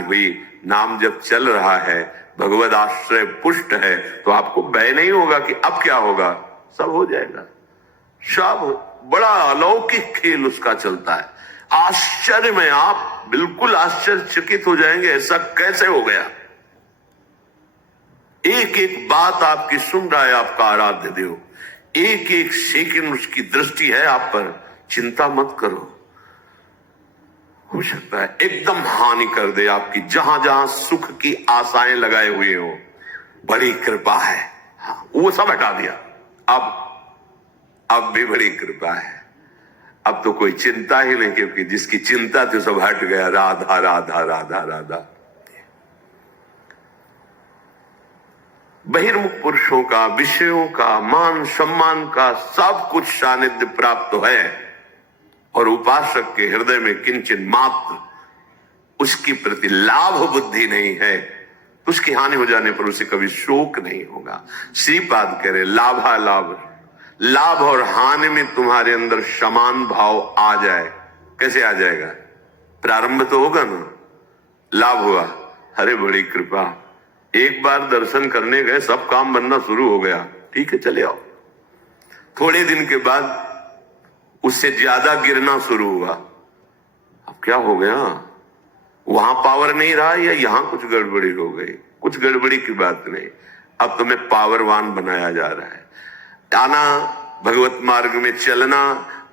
हुई, नाम जब चल रहा है, भगवद आश्रय पुष्ट है, तो आपको भय नहीं होगा कि अब क्या होगा, सब हो जाएगा। सब बड़ा अलौकिक खेल उसका चलता है। आश्चर्य में आप बिल्कुल आश्चर्यचकित हो जाएंगे, ऐसा कैसे हो गया। एक एक बात आपकी सुन रहा है आपका आराध्य देव, एक एक सेकंड उसकी दृष्टि है आप पर। चिंता मत करो, हो सकता है एकदम हानि कर दे आपकी, जहां जहां सुख की आशाएं लगाए हुए हो। बड़ी कृपा है, हाँ, वो सब हटा दिया। अब भी बड़ी कृपा है। अब तो कोई चिंता ही नहीं, क्योंकि जिसकी चिंता थी सब हट गया। राधा राधा राधा राधा। बहिर्मुख पुरुषों का, विषयों का, मान सम्मान का सब कुछ सानिध्य प्राप्त है, और उपासक के हृदय में किंचन मात्र उसकी प्रति लाभ बुद्धि नहीं है, तो उसकी हानि हो जाने पर उसे कभी शोक नहीं होगा। श्रीपाद कह रहे लाभा लाभ, लाभ और हानि में तुम्हारे अंदर समान भाव आ जाए। कैसे आ जाएगा? प्रारंभ तो होगा ना, लाभ हुआ, अरे बड़ी कृपा, एक बार दर्शन करने गए, सब काम बनना शुरू हो गया, ठीक है चले आओ। थोड़े दिन के बाद उससे ज्यादा गिरना शुरू हुआ। अब क्या हो गया? वहां पावर नहीं रहा या यहां कुछ गड़बड़ी हो गई? कुछ गड़बड़ी की बात नहीं, अब तुम्हें पावरवान बनाया जा रहा है। आना, भगवत मार्ग में चलना,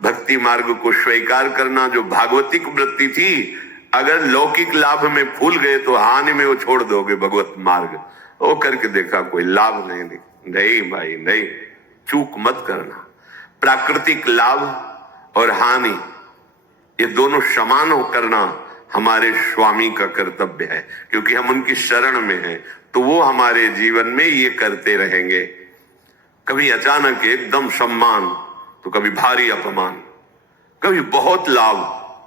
भक्ति मार्ग को स्वीकार करना, जो भागवतिक वृत्ति थी, अगर लौकिक लाभ में भूल गए तो हानि में वो छोड़ दोगे भगवत मार्ग। वो करके देखा, कोई लाभ नहीं भाई नहीं, चूक मत करना। प्राकृतिक लाभ और हानि ये दोनों समान हो करना हमारे स्वामी का कर्तव्य है, क्योंकि हम उनकी शरण में हैं, तो वो हमारे जीवन में ये करते रहेंगे। कभी अचानक एकदम सम्मान तो कभी भारी अपमान, कभी बहुत लाभ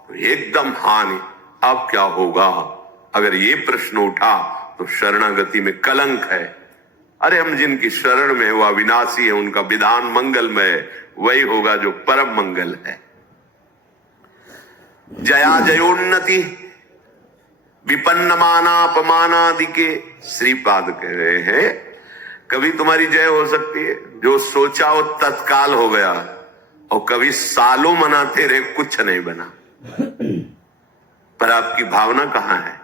तो एकदम हानि। अब क्या होगा? अगर ये प्रश्न उठा तो शरणागति में कलंक है। अरे हम जिनकी शरण में है वो अविनाशी है, उनका विधान मंगलमय है, वही होगा जो परम मंगल है। जया जयोन्नति विपन्न मानापमानादि के श्रीपाद कह रहे हैं, कभी तुम्हारी जय हो सकती है, जो सोचा वो तत्काल हो गया, और कभी सालों मनाते रहे कुछ नहीं बना। पर आपकी भावना कहां है?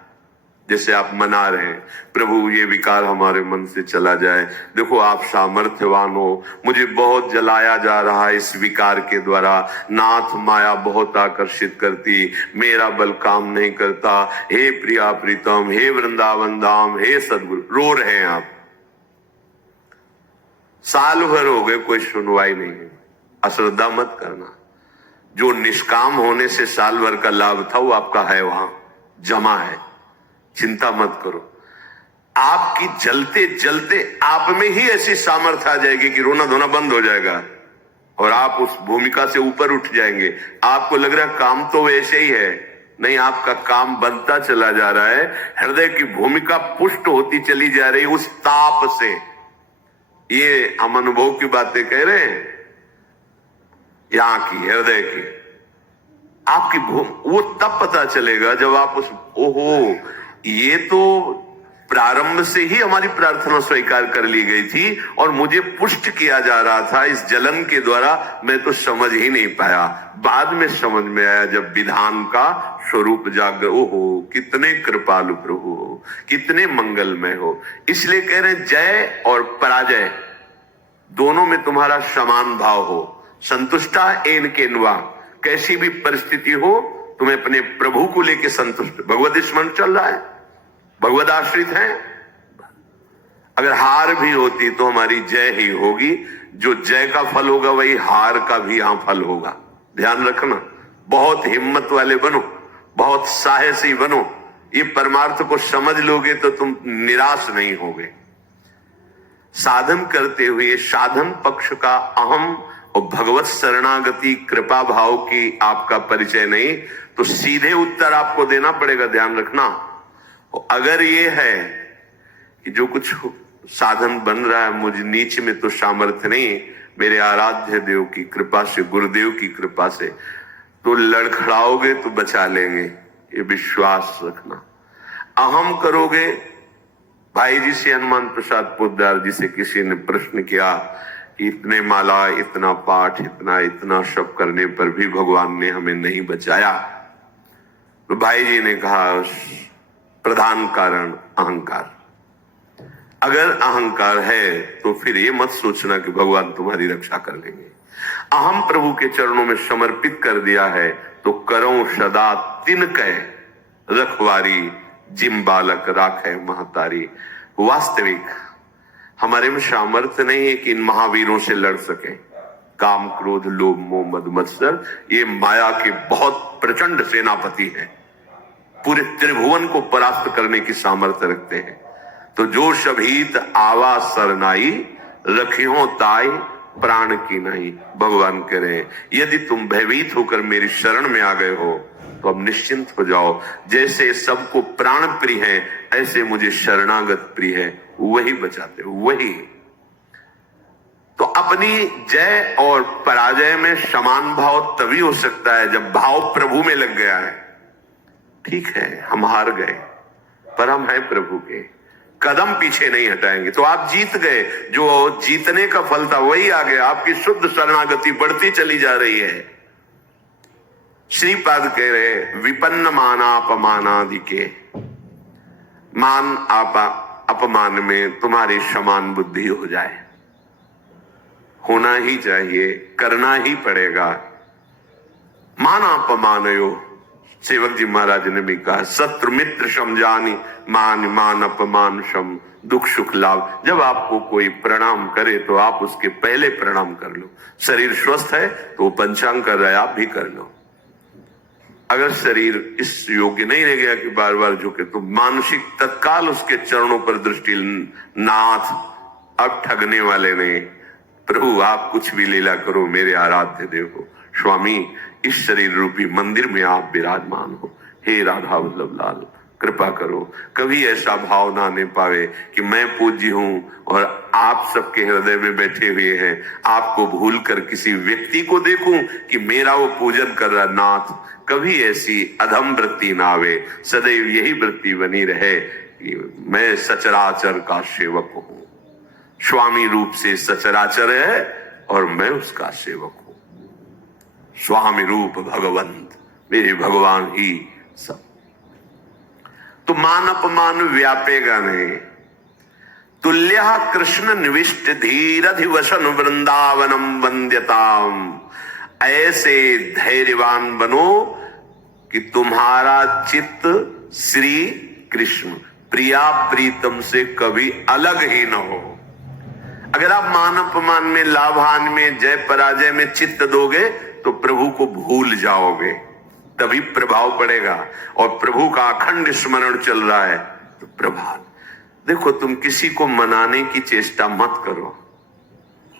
जैसे आप मना रहे हैं, प्रभु ये विकार हमारे मन से चला जाए, देखो आप सामर्थ्यवान हो, मुझे बहुत जलाया जा रहा है इस विकार के द्वारा, नाथ माया बहुत आकर्षित करती, मेरा बल काम नहीं करता, हे प्रिया प्रीतम, हे वृंदावन धाम, हे सदगुरु। रो रहे हैं आप, साल भर हो गए कोई सुनवाई नहीं है। अश्रद्धा मत करना, जो निष्काम होने से साल भर का लाभ था वो आपका है, वहां जमा है, चिंता मत करो। आपकी जलते जलते आप में ही ऐसी सामर्थ्य आ जाएगी कि रोना धोना बंद हो जाएगा, और आप उस भूमिका से ऊपर उठ जाएंगे। आपको लग रहा है काम तो वैसे ही है, नहीं, आपका काम बनता चला जा रहा है। हृदय की भूमिका पुष्ट होती चली जा रही उस ताप से। ये हम अनुभव की बातें कह रहे हैं, यहां की हृदय की आपकी वो तब पता चलेगा जब आप उस, ओहो, ये तो प्रारंभ से ही हमारी प्रार्थना स्वीकार कर ली गई थी और मुझे पुष्ट किया जा रहा था इस जलन के द्वारा, मैं तो समझ ही नहीं पाया। बाद में समझ में आया जब विधान का स्वरूप जागर, ओहो कितने कृपालु प्रभु हो, कितने मंगलमय हो। इसलिए कह रहे जय और पराजय दोनों में तुम्हारा समान भाव हो। संतुष्टा एन केनवा, कैसी भी परिस्थिति हो तुम्हें अपने प्रभु को लेकर संतुष्ट। भगवत स्मरण चल रहा है, भगवत आश्रित है। अगर हार भी होती तो हमारी जय ही होगी। जो जय का फल होगा वही हार का भी यहां फल होगा। ध्यान रखना, बहुत हिम्मत वाले बनो, बहुत साहसी बनो। ये परमार्थ को समझ लोगे तो तुम निराश नहीं होगे। साधन करते हुए साधन पक्ष का अहम और भगवत शरणागति कृपा भाव की आपका परिचय नहीं, तो सीधे उत्तर आपको देना पड़ेगा। ध्यान रखना, अगर ये है कि जो कुछ साधन बन रहा है मुझ नीच में तो सामर्थ्य नहीं, मेरे आराध्य देव की कृपा से, गुरुदेव की कृपा से, तो लड़खड़ाओगे तो बचा लेंगे, ये विश्वास रखना। अहम करोगे। भाई जी से हनुमान प्रसाद पोद्दार जी से किसी ने प्रश्न किया, इतने माला, इतना पाठ, इतना सब करने पर भी भगवान ने हमें नहीं बचाया। तो भाई जी ने कहा प्रधान कारण अहंकार। अगर अहंकार है तो फिर ये मत सोचना कि भगवान तुम्हारी रक्षा कर लेंगे। अहम प्रभु के चरणों में समर्पित कर दिया है तो करो सदा तिनकै रखवारी, जिम बालक राखे महतारी। वास्तविक हमारे में सामर्थ्य नहीं है कि इन महावीरों से लड़ सके। काम, क्रोध, लोभ, मोह, मद, मत्सर ये माया के बहुत प्रचंड सेनापति हैं, पूरे त्रिभुवन को परास्त करने की सामर्थ्य रखते हैं। तो जो शभीत आवा सरनाई, रखियो ताई प्राण की नहीं। भगवान कह रहे हैं यदि तुम भयभीत होकर मेरी शरण में आ गए हो तो अब निश्चिंत हो जाओ। जैसे सबको प्राण प्रिय है ऐसे मुझे शरणागत प्रिय है, वही बचाते हो। वही तो अपनी जय और पराजय में समान भाव तभी हो सकता है जब भाव प्रभु में लग गया है। ठीक है हम हार गए पर हम हैं प्रभु के, कदम पीछे नहीं हटाएंगे। तो आप जीत गए, जो जीतने का फल था वही आ गया। आपकी शुद्ध शरणागति बढ़ती चली जा रही है। श्रीपाद कह रहे विपन्न मानापमानादि के, मान अपमान में तुम्हारी समान बुद्धि हो जाए, होना ही चाहिए, करना ही पड़ेगा। मानापमानयो, सेवक जी महाराज ने भी कहा शत्रु मित्र समझानी, मान मान अपमान सम, दुख सुख लाभ। जब आपको कोई प्रणाम करे तो आप उसके पहले प्रणाम कर लो। शरीर स्वस्थ है तो पंचांग कर रहा है, आप भी कर लो। अगर शरीर इस योग्य नहीं रह गया कि बार बार झुके तो मानसिक तत्काल उसके चरणों पर दृष्टि, नाथ अब ठगने वाले ने, प्रभु आप कुछ भी लीला करो, मेरे आराध्य देव हो। स्वामी इस शरीर रूपी मंदिर में आप विराजमान हो, हे राधा वल्लभ लाल कृपा करो। कभी ऐसा भाव ना आने पावे कि मैं पूज्य हूं और आप सबके हृदय में बैठे हुए हैं, आपको भूल कर किसी व्यक्ति को देखूं कि मेरा वो पूजन कर रहा। नाथ कभी ऐसी अधम वृत्ति ना आवे, सदैव यही वृत्ति बनी रहे कि मैं सचराचर का सेवक हूं। स्वामी रूप से सचराचर है और मैं उसका सेवक हूं। स्वामी रूप भगवंत, मेरे भगवान ही सब। तो मान अपमान व्यापेगा नहीं। तुल्य कृष्ण निविष्ट धीरधिवसन वृंदावनम वंद्यताम। ऐसे धैर्यवान बनो कि तुम्हारा चित्त श्री कृष्ण प्रिया प्रीतम से कभी अलग ही न हो। अगर आप मान अपमान में, लाभान में, जय पराजय में चित्त दोगे तो प्रभु को भूल जाओगे, तभी प्रभाव पड़ेगा। और प्रभु का अखंड स्मरण चल रहा है तो प्रभाव। देखो तुम किसी को मनाने की चेष्टा मत करो।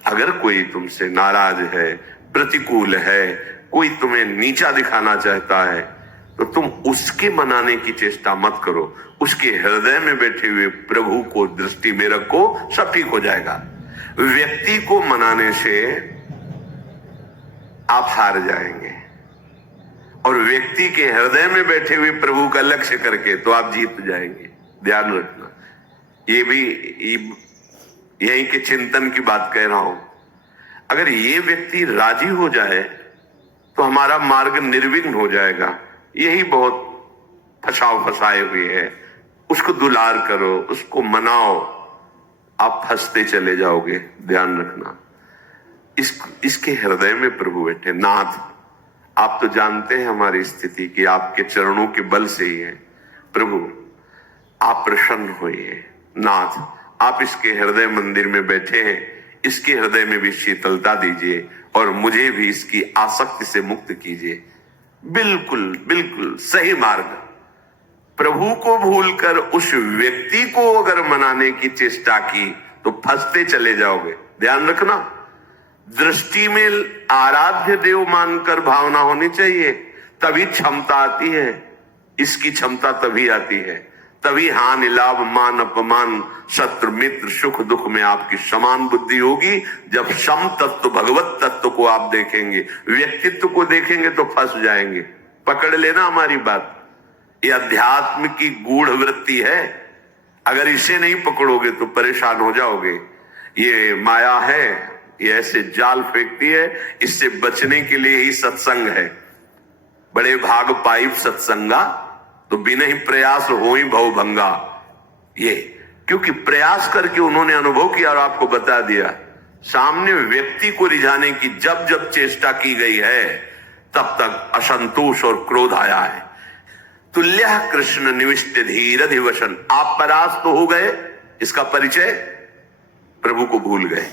अगर कोई तुमसे नाराज है, प्रतिकूल है, कोई तुम्हें नीचा दिखाना चाहता है तो तुम उसके मनाने की चेष्टा मत करो। उसके हृदय में बैठे हुए प्रभु को दृष्टि में रखो, सब ठीक हो जाएगा। व्यक्ति को मनाने से आप हार जाएंगे और व्यक्ति के हृदय में बैठे हुए प्रभु का लक्ष्य करके तो आप जीत जाएंगे। ध्यान रखना, ये भी यही के चिंतन की बात कह रहा हूं। अगर ये व्यक्ति राजी हो जाए तो हमारा मार्ग निर्विघ्न हो जाएगा। यही बहुत फसाए हुए है। उसको दुलार करो, उसको मनाओ, आप फंसते चले जाओगे। ध्यान रखना, इसके हृदय में प्रभु बैठे। नाथ आप तो जानते हैं हमारी स्थिति कि आपके चरणों के बल से ही है। प्रभु आप प्रसन्न होइए। नाथ आप इसके हृदय मंदिर में बैठे हैं, इसके हृदय में भी शीतलता दीजिए और मुझे भी इसकी आसक्ति से मुक्त कीजिए। बिल्कुल बिल्कुल सही मार्ग। प्रभु को भूलकर उस व्यक्ति को अगर मनाने की चेष्टा की तो फंसते चले जाओगे। ध्यान रखना, दृष्टि में आराध्य देव मानकर भावना होनी चाहिए, तभी क्षमता आती है। इसकी क्षमता तभी आती है, तभी हानि लाभ मान अपमान शत्रु मित्र सुख दुख में आपकी समान बुद्धि होगी। जब सम तत्व भगवत तत्व को आप देखेंगे, व्यक्तित्व को देखेंगे तो फंस जाएंगे। पकड़ लेना हमारी बात। ये अध्यात्म की गूढ़ वृत्ति है। अगर इसे नहीं पकड़ोगे तो परेशान हो जाओगे। ये माया है, ये ऐसे जाल फेंकती है। इससे बचने के लिए ही सत्संग है। बड़े भाग पाइप सत्संगा, तो बिना ही प्रयास हो ही भव भंगा। ये क्योंकि प्रयास करके उन्होंने अनुभव किया और आपको बता दिया। सामने व्यक्ति को रिझाने की जब जब चेष्टा की गई है, तब तक असंतोष और क्रोध आया है। तुल्य कृष्ण निविष्ट धीर अधिवशन। आप परास्त तो हो गए, इसका परिचय प्रभु को भूल गए।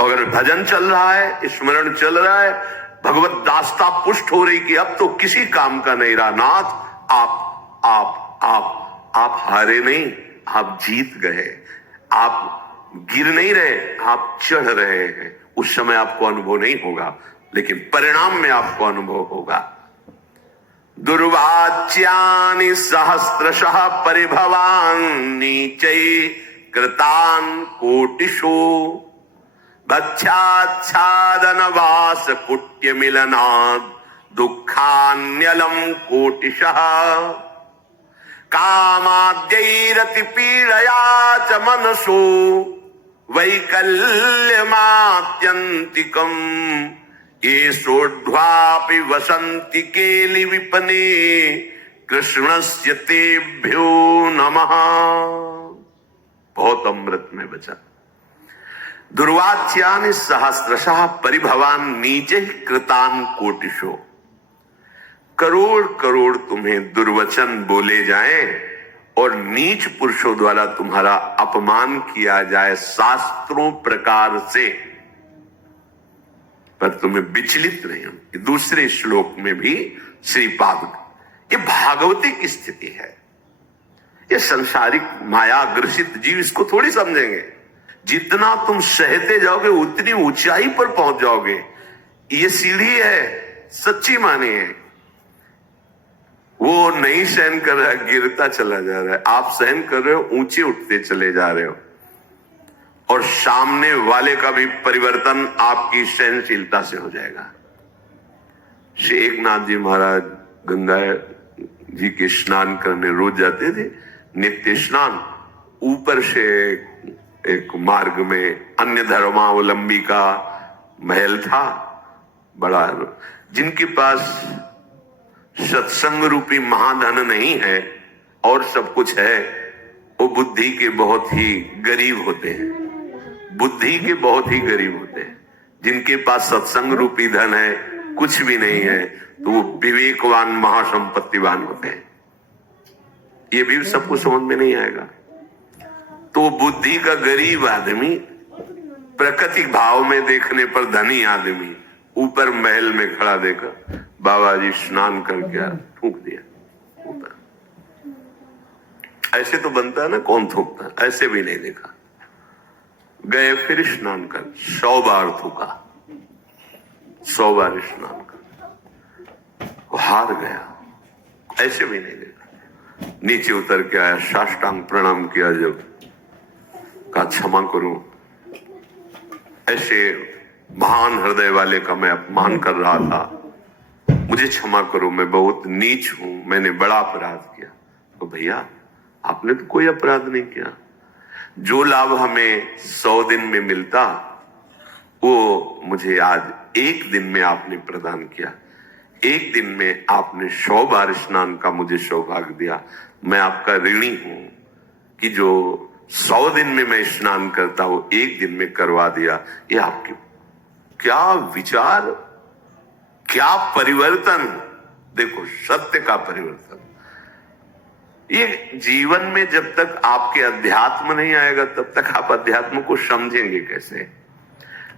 अगर भजन चल रहा है, स्मरण चल रहा है, भगवत दास्ता पुष्ट हो रही कि अब तो किसी काम का नहीं रहा। नाथ आप हारे नहीं, आप जीत गए। आप गिर नहीं रहे, आप चढ़ रहे हैं। उस समय आपको अनुभव नहीं होगा, लेकिन परिणाम में आपको अनुभव होगा। दुर्वाच्यानि सहस्रशः परिभवान् नीचै कृतान् कोटिषु भक्षाच्छादन वास कुट्य मिलनात् दुःखान्यलं कोटिशः कामाद्यैरति पीडया च मनसो वैकल्यमात्यन्तिकम् ये सोढ्वापि वसन्ति केलि विपने कृष्णस्य तेभ्यो नमः। बहुत अमृत में बचा। दुर्वाच्यानि सहस्रशः परिभवान् नीचे कृतान् कोटिशो। करोड़ करोड़ तुम्हें दुर्वचन बोले जाएं और नीच पुरुषों द्वारा तुम्हारा अपमान किया जाए शास्त्रों प्रकार से, पर तुम्हें विचलित नहीं हो। दूसरे श्लोक में भी श्रीपाद, ये भागवती की स्थिति है। ये संसारिक माया ग्रसित जीव इसको थोड़ी समझेंगे। जितना तुम सहते जाओगे उतनी ऊंचाई पर पहुंच जाओगे। ये सीढ़ी है, सच्ची माने है। वो नहीं सहन कर रहा, गिरता चला जा रहा है। आप सहन कर रहे हो, ऊंचे उठते चले जा रहे हो। और सामने वाले का भी परिवर्तन आपकी सहनशीलता से हो जाएगा। श्री एकनाथ जी महाराज गंगा जी के स्नान करने रोज जाते थे, नित्य स्नान। ऊपर से एक मार्ग में अन्य धर्मावलंबी का महल था बड़ा। जिनके पास सत्संग रूपी महाधन नहीं है और सब कुछ है, वो बुद्धि के बहुत ही गरीब होते हैं। बुद्धि के बहुत ही गरीब होते हैं। जिनके पास सत्संग रूपी धन है, कुछ भी नहीं है, तो वो विवेकवान महासंपत्तिवान होते हैं। ये भी सबको समझ में नहीं आएगा। तो बुद्धि का गरीब आदमी, प्राकृतिक भाव में देखने पर धनी आदमी, ऊपर महल में खड़ा देखा बाबा जी स्नान करके थूक दिया ऊपर। ऐसे तो बनता है ना, कौन थूकता? ऐसे भी नहीं देखा। गए फिर स्नान कर, 100 बार थूका, 100 बार स्नान कर, वो हार गया। ऐसे भी नहीं देखा। नीचे उतर के आया, साष्टांग प्रणाम किया, जब कहा क्षमा करूं, ऐसे महान हृदय वाले का मैं अपमान कर रहा था, मुझे क्षमा करो, मैं बहुत नीच हूं, मैंने बड़ा अपराध किया। तो भैया आपने तो कोई अपराध नहीं किया। जो लाभ हमें 100 दिन में मिलता, वो मुझे आज 1 दिन में आपने प्रदान किया। 1 दिन में आपने 100 बार स्नान का मुझे सौभाग्य दिया। मैं आपका ऋणी हूं कि जो 100 दिन में मैं स्नान करता, वो 1 दिन में करवा दिया। ये आपकी क्या विचार, क्या परिवर्तन। देखो, सत्य का परिवर्तन। ये जीवन में जब तक आपके अध्यात्म नहीं आएगा, तब तक आप अध्यात्म को समझेंगे कैसे?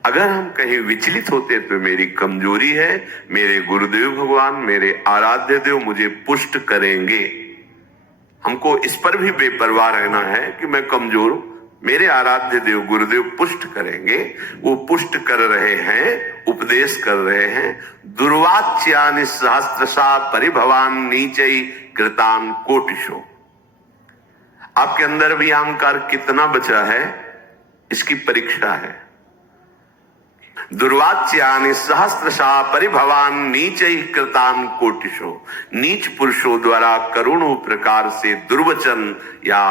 अगर हम कहीं विचलित होते तो मेरी कमजोरी है, मेरे गुरुदेव भगवान, मेरे आराध्य देव मुझे पुष्ट करेंगे। हमको इस पर भी बेपरवाह रहना है कि मैं कमजोर हूं, मेरे आराध्य देव गुरुदेव पुष्ट करेंगे। वो पुष्ट कर रहे हैं, उपदेश कर रहे हैं। दुर्वाच्यानि सहस्रशा परिभवान् नीचै कृतान् कोटिशो। आपके अंदर भी अहंकार कितना बचा है, इसकी परीक्षा है। दुर्वाच्यानि सहस्रशा परिभवान नीच कृतान कोटिशो। नीच पुरुषों द्वारा करोड़ों प्रकार से दुर्वचन या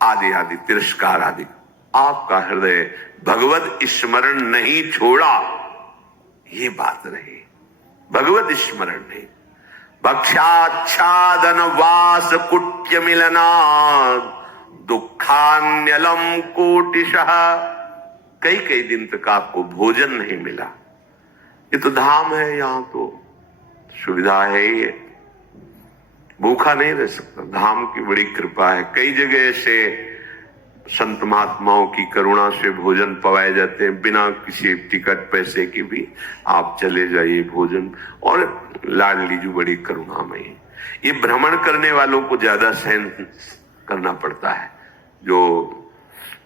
आदि आदि तिरस्कार आदि, आपका हृदय भगवत स्मरण नहीं छोड़ा, ये बात रही। भगवत स्मरण नहीं। भक्षाच्छादन वास कुट्य मिलना दुखान्यलम कोटिशः। कई कई दिन तक आपको भोजन नहीं मिला। ये तो धाम है, यहां तो सुविधा है ही है, भूखा नहीं रह सकता। धाम की बड़ी कृपा है। कई जगह ऐसे संत महात्माओं की करुणा से भोजन पवाए जाते हैं, बिना किसी टिकट पैसे की भी आप चले जाइए भोजन। और लाडली जी बड़ी करुणामयी। ये भ्रमण करने वालों को ज्यादा सहन करना पड़ता है। जो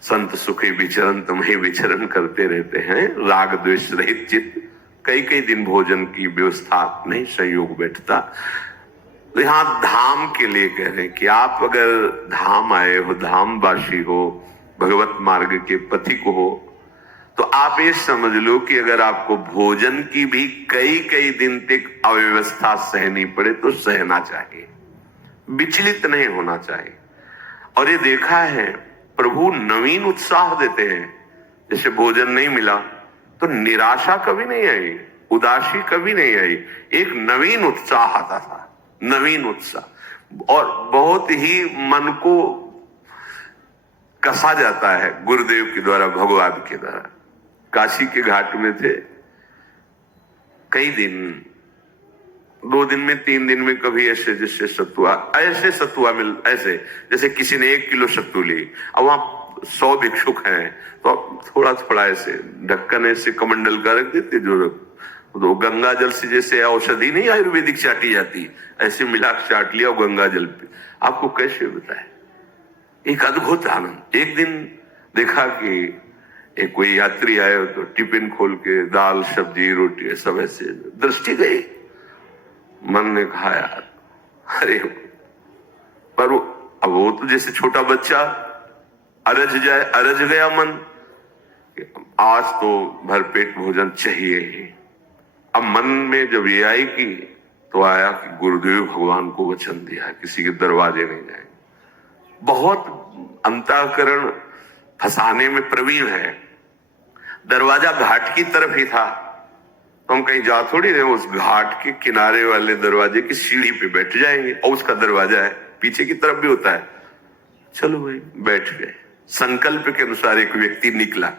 संत सुखी विचरण तुम्हें विचरण करते रहते हैं, राग द्वेष रहित चित्त, कई कई दिन भोजन की व्यवस्था नहीं संयोग बैठता। तो यहां धाम के लिए कह रहे हैं कि आप अगर धाम आए हो, धामवासी हो, भगवत मार्ग के पथिक हो, तो आप ये समझ लो कि अगर आपको भोजन की भी कई कई दिन तक अव्यवस्था सहनी पड़े तो सहना चाहिए, विचलित नहीं होना चाहिए। और ये देखा है प्रभु नवीन उत्साह देते हैं। जैसे भोजन नहीं मिला तो निराशा कभी नहीं आई, उदासी कभी नहीं आई, एक नवीन उत्साह आता था, नवीन उत्साह। और बहुत ही मन को कसा जाता है गुरुदेव के द्वारा, भगवान के द्वारा। काशी के घाट में थे, कई दिन, 2 दिन में 3 दिन में कभी ऐसे जैसे सत्तुआ, ऐसे सत्तुआ मिल, ऐसे जैसे किसी ने 1 किलो सत्तू ली। अब वहां 100 भिक्षुक हैं तो थोड़ा थोड़ा ऐसे ढक्कन ऐसे कमंडल का रख देते, जो तो गंगा जल से जैसे औषधि नहीं आयुर्वेदिक चाटी जाती, ऐसे मिला चाट लिया गंगा जल पे। आपको कैसे बताए, एक अद्भुत आनंद। एक दिन देखा कि एक कोई यात्री आए तो टिफिन खोल के दाल सब्जी रोटी सब ऐसे, दृष्टि गई, मन ने कहा यार अरे, पर अब वो तो जैसे छोटा बच्चा अरज जाए, अरज गया मन, आज तो भरपेट भोजन चाहिए ही। अब मन में जब ये आई कि तो आया कि गुरुदेव भगवान को वचन दिया किसी के दरवाजे नहीं जाएंगे। बहुत अंतःकरण फंसाने में प्रवीण है। दरवाजा घाट की तरफ ही था, तो हम कहीं जा थोड़ी रहे, उस घाट के किनारे वाले दरवाजे की सीढ़ी पे बैठ जाएंगे और उसका दरवाजा है, पीछे की तरफ भी होता है। चलो भाई बैठ गए। संकल्प के अनुसार एक व्यक्ति निकला,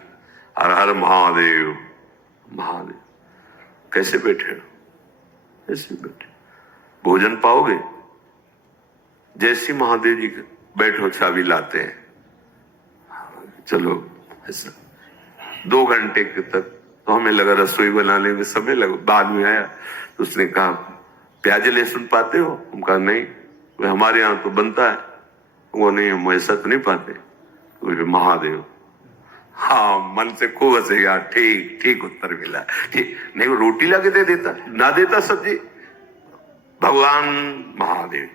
हर हर महादेव महादेव। कैसे बैठे हो? ऐसे बैठे, भोजन पाओगे? जैसी महादेव जी बैठो चाबी लाते हैं, चलो ऐसा। 2 घंटे तक तो हमें लगा रसोई बनाने में समय लगा। बाद में आया तो उसने कहा प्याज लहसुन पाते हो? हम कहा नहीं, वो हमारे यहाँ तो बनता है। वो नहीं, हम ऐसा तो नहीं पाते। तो महादेव, हाँ, मन से खूब हंसेगा, ठीक ठीक उत्तर मिला, ठीक। नहीं वो रोटी ला के दे देता, ना देता सब्जी, भगवान महादेव।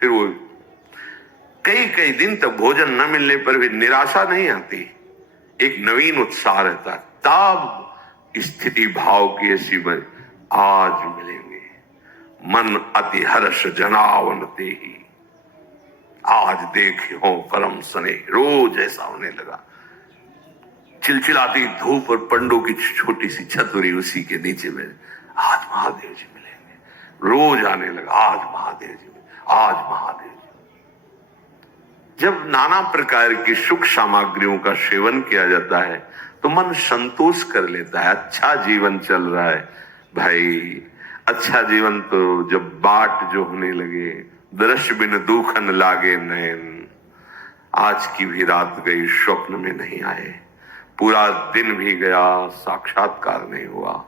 फिर वो कई कई दिन तक भोजन न मिलने पर भी निराशा नहीं आती, एक नवीन उत्साह रहता। तब स्थिति भाव की ऐसी बन, आज मिलेंगे, मन अति हर्ष जनावनते ही, आज देखे हो परम सने। रोज ऐसा होने लगा। चिलचिलाती धूप और पंडों की छोटी सी छतरी, उसी के नीचे में आज महादेव जी मिलेंगे। रोज आने लगा, आज महादेव जी, आज महादेव जी। जब नाना प्रकार की सुख सामग्रियों का सेवन किया जाता है तो मन संतोष कर लेता है, अच्छा जीवन चल रहा है भाई। अच्छा जीवन तो जब बाट जो होने लगे, दृश्य बिन दुखन लागे नयन। आज की भी रात गई, स्वप्न में नहीं आए, पूरा दिन भी गया, साक्षात्कार नहीं हुआ।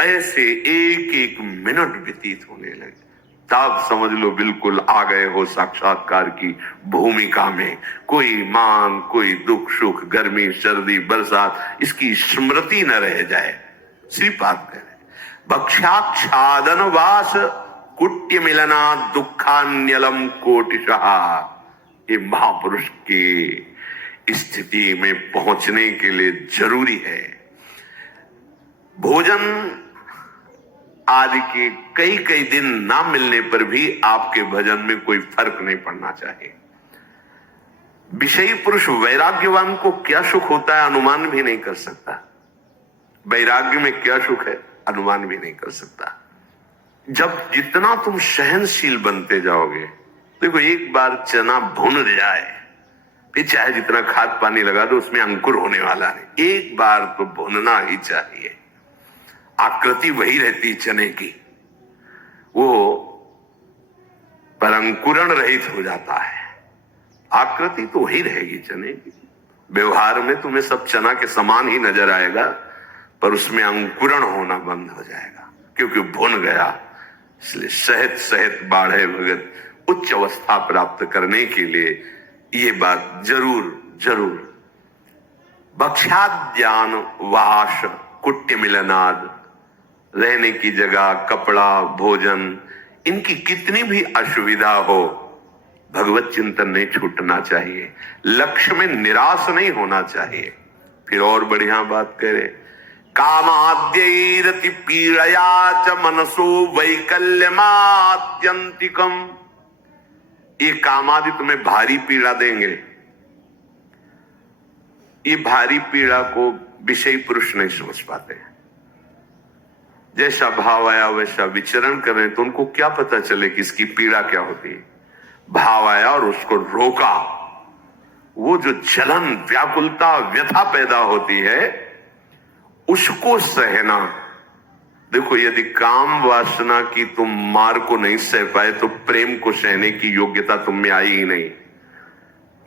ऐसे एक एक मिनट व्यतीत होने लगे। तब समझ लो बिल्कुल आ गए हो साक्षात्कार की भूमिका में। कोई मान, कोई दुख सुख, गर्मी सर्दी बरसात, इसकी स्मृति न रह जाए। श्रीपाद कह रहे, भक्षाच्छादन वास कुट्य मिलना दुखान्यलम कोटिशः। ये महापुरुष के स्थिति में पहुंचने के लिए जरूरी है। भोजन आदि के कई कई दिन ना मिलने पर भी आपके भजन में कोई फर्क नहीं पड़ना चाहिए। विषयी पुरुष वैराग्यवान को क्या सुख होता है अनुमान भी नहीं कर सकता। वैराग्य में क्या सुख है अनुमान भी नहीं कर सकता। जब जितना तुम सहनशील बनते जाओगे, देखो एक बार चना भुन जाए फिर चाहे जितना खाद पानी लगा दो उसमें अंकुर होने वाला नहीं, एक बार तो भुनना ही चाहिए। आकृति वही रहती चने की, वो पर अंकुरण रहित हो जाता है। आकृति तो वही रहेगी चने की। व्यवहार में तुम्हें सब चना के समान ही नजर आएगा, पर उसमें अंकुरण होना बंद हो जाएगा क्योंकि भुन गया। इसलिए सहत सहत बाढ़े भगत, उच्च अवस्था प्राप्त करने के लिए ये बात जरूर जरूर। भक्ष्याद्यान वास कुट्य मिलनाद, रहने की जगह, कपड़ा, भोजन, इनकी कितनी भी असुविधा हो, भगवत चिंतन नहीं छूटना चाहिए। लक्ष्य में निराश नहीं होना चाहिए। फिर और बढ़िया बात कह रहे, कामाद्यैरति पीड़या च मनसो वैकल्यमात्यंतिकम। ये कामादि तुम्हें भारी पीड़ा देंगे। ये भारी पीड़ा को विषयी पुरुष नहीं समझ पाते। जैसा भाव आया वैसा विचरण कर रहे, तो उनको क्या पता चले कि इसकी पीड़ा क्या होती है। भाव आया और उसको रोका, वो जो जलन, व्याकुलता, व्यथा पैदा होती है उसको सहना। देखो यदि काम वासना की तुम मार को नहीं सह पाए तो प्रेम को सहने की योग्यता तुम में आई ही नहीं।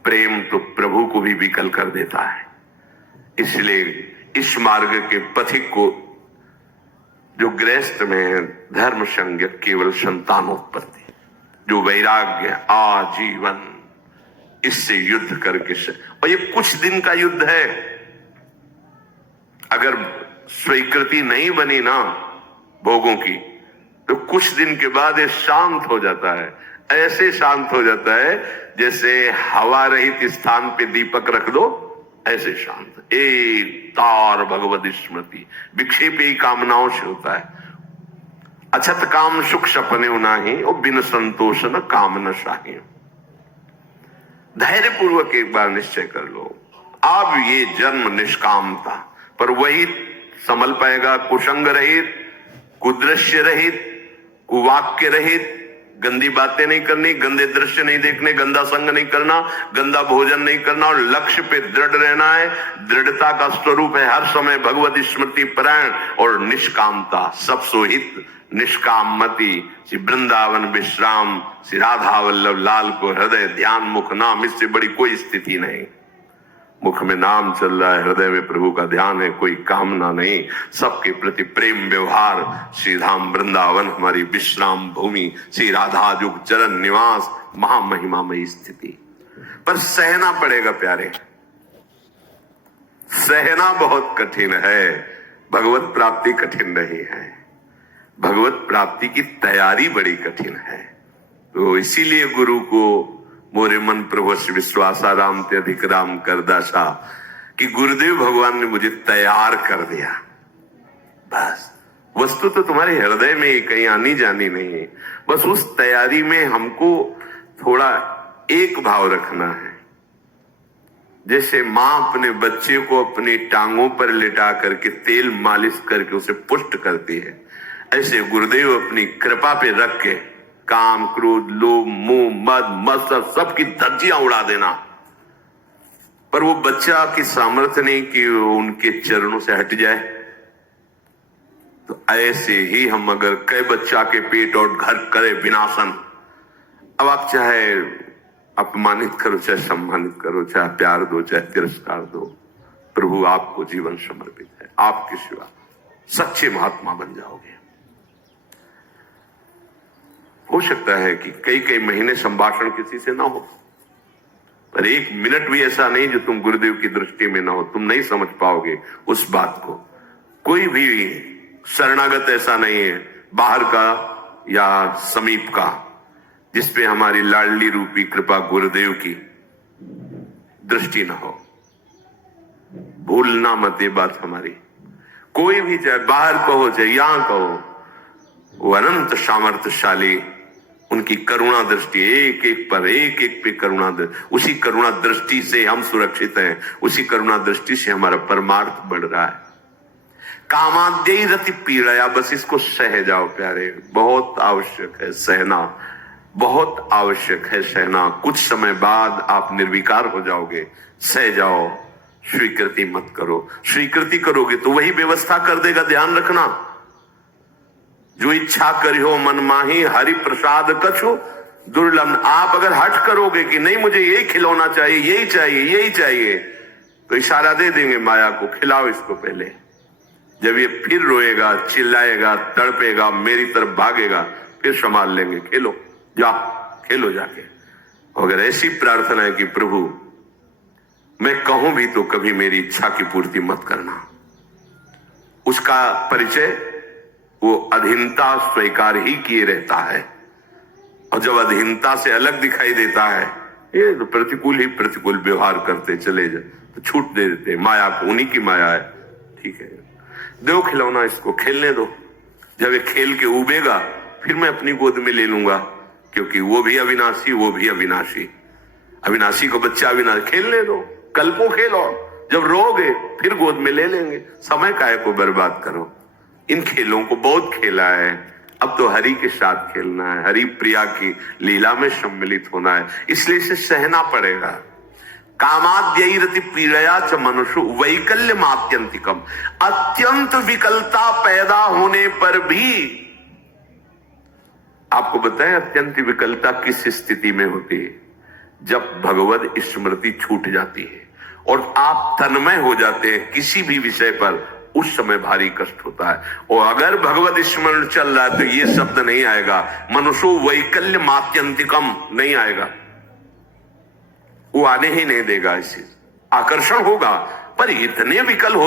प्रेम तो प्रभु को भी विकल कर देता है। इसलिए इस मार्ग के पथिक को जो गृहस्थ में धर्म संज्ञक केवल संतानोत्पत्ति, जो वैराग्य आजीवन, इससे युद्ध करके और ये कुछ दिन का युद्ध है। अगर स्वीकृति नहीं बनी ना भोगों की तो कुछ दिन के बाद ये शांत हो जाता है। ऐसे शांत हो जाता है जैसे हवा रहित स्थान पे दीपक रख दो, ऐसे शांत। एक तार भगवत स्मृति विक्षेप ही कामनाओं से होता है। अछत काम सुख सपने नाही और बिन संतोष न काम न शाही। धैर्य पूर्वक एक बार निश्चय कर लो, अब ये जन्म निष्काम था, पर वही संभल पाएगा कुसंग रहित, कुदृश्य रहित, कुवाक्य रहित, गंदी बातें नहीं करनी, गंदे दृश्य नहीं देखने, गंदा संग नहीं करना, गंदा भोजन नहीं करना और लक्ष्य पे दृढ़ रहना है। दृढ़ता का स्वरूप है हर समय भगवत स्मृति परायण और निष्कामता। सब सोहित निष्काम मति, श्री वृंदावन विश्राम, श्री राधा वल्लभ लाल को हृदय ध्यान मुख नाम, इससे बड़ी कोई स्थिति नहीं। मुख में नाम चल रहा है, हृदय में प्रभु का ध्यान है, कोई कामना नहीं, सबके प्रति प्रेम व्यवहार। श्री धाम वृंदावन हमारी विश्राम भूमि, श्री राधा जुग चरण निवास, महामहिमामयी स्थिति। पर सहना पड़ेगा प्यारे, सहना बहुत कठिन है। भगवत प्राप्ति कठिन नहीं है, भगवत प्राप्ति की तैयारी बड़ी कठिन है। तो इसीलिए गुरु को मोरे मन प्रभु विश्वासा राम ते अधिक राम कर दासा, कि गुरुदेव भगवान ने मुझे तैयार कर दिया। बस वस्तु तो तुम्हारे हृदय में ही कहीं आनी जानी नहीं है। बस उस तैयारी में हमको थोड़ा एक भाव रखना है। जैसे मां अपने बच्चे को अपनी टांगों पर लिटा करके तेल मालिश करके उसे पुष्ट करती है, ऐसे गुरुदेव अपनी कृपा पे रख के काम क्रोध लोभ मोह मद मत्सर सबकी धज्जियां उड़ा देना। पर वो बच्चा की सामर्थ्य नहीं कि उनके चरणों से हट जाए। तो ऐसे ही हम अगर कई बच्चा के पेट और घर करे विनाशन, अब आप चाहे अपमानित करो, चाहे सम्मानित करो, चाहे प्यार दो, चाहे तिरस्कार दो, प्रभु आपको जीवन समर्पित है। आपके सिवा सच्चे महात्मा बन जाओगे। हो सकता है कि कई कई महीने संभाषण किसी से ना हो, पर एक मिनट भी ऐसा नहीं जो तुम गुरुदेव की दृष्टि में ना हो। तुम नहीं समझ पाओगे उस बात को। कोई भी शरणागत ऐसा नहीं है बाहर का या समीप का जिसपे हमारी लाडली रूपी कृपा गुरुदेव की दृष्टि ना हो। भूलना मत ये बात हमारी। कोई भी चाहे बाहर कहो चाहे यहां कहो, वो अनंत सामर्थ्यशाली, उनकी करुणा दृष्टि एक एक पे करुणा दृष्टि, उसी करुणा दृष्टि से हम सुरक्षित हैं, उसी करुणा दृष्टि से हमारा परमार्थ बढ़ रहा है। कामाद्यई रति पीड़या, बस इसको सह जाओ प्यारे, बहुत आवश्यक है सहना, बहुत आवश्यक है सहना। कुछ समय बाद आप निर्विकार हो जाओगे, सह जाओ, स्वीकृति मत करो। स्वीकृति करोगे तो वही व्यवस्था कर देगा, ध्यान रखना। जो इच्छा करियो मन माही, हरि प्रसाद कछु दुर्लभ। आप अगर हट करोगे कि नहीं मुझे यही खिलौना चाहिए, यही चाहिए, यही चाहिए, तो इशारा दे देंगे माया को, खिलाओ इसको पहले। जब ये फिर रोएगा, चिल्लाएगा, तड़पेगा, मेरी तरफ भागेगा, फिर संभाल लेंगे, खेलो, जा खेलो जाके। अगर ऐसी प्रार्थना है कि प्रभु मैं कहूं भी तो कभी मेरी इच्छा की पूर्ति मत करना, उसका परिचय वो अधीनता स्वीकार ही किए रहता है। और जब अधीनता से अलग दिखाई देता है, ये तो प्रतिकूल ही प्रतिकूल व्यवहार करते चले जाए तो छूट दे देते, माया को, उन्हीं की माया है, ठीक है, दो खिलौना, इसको खेलने दो। जब ये खेल के उबेगा फिर मैं अपनी गोद में ले लूंगा, क्योंकि वो भी अविनाशी, वो भी अविनाशी, अविनाशी को बच्चा अविनाशी, खेलने दो, कल को खेलो, जब रोगे फिर गोद में ले लेंगे, समय काहे को बर्बाद करो। इन खेलों को बहुत खेला है, अब तो हरि के साथ खेलना है, हरि प्रिया की लीला में सम्मिलित होना है, इसलिए इसे सहना पड़ेगा। कामाद्यई रति पीड़या च मनुष्य वैकल्य मात्यंतिकम, अत्यंत विकलता पैदा होने पर भी, आपको बताएं अत्यंत विकलता किस स्थिति में होती है? जब भगवत स्मृति छूट जाती है और आप तन्मय हो जाते हैं किसी भी विषय पर, उस समय भारी कष्ट होता है। और अगर भगवत स्मरण चल रहा है तो ये शब्द नहीं आएगा, मनुष्यो वैकल्य मात्यंतिकम नहीं आएगा, वो आने ही नहीं देगा। इसे आकर्षण होगा पर इतने विकल हो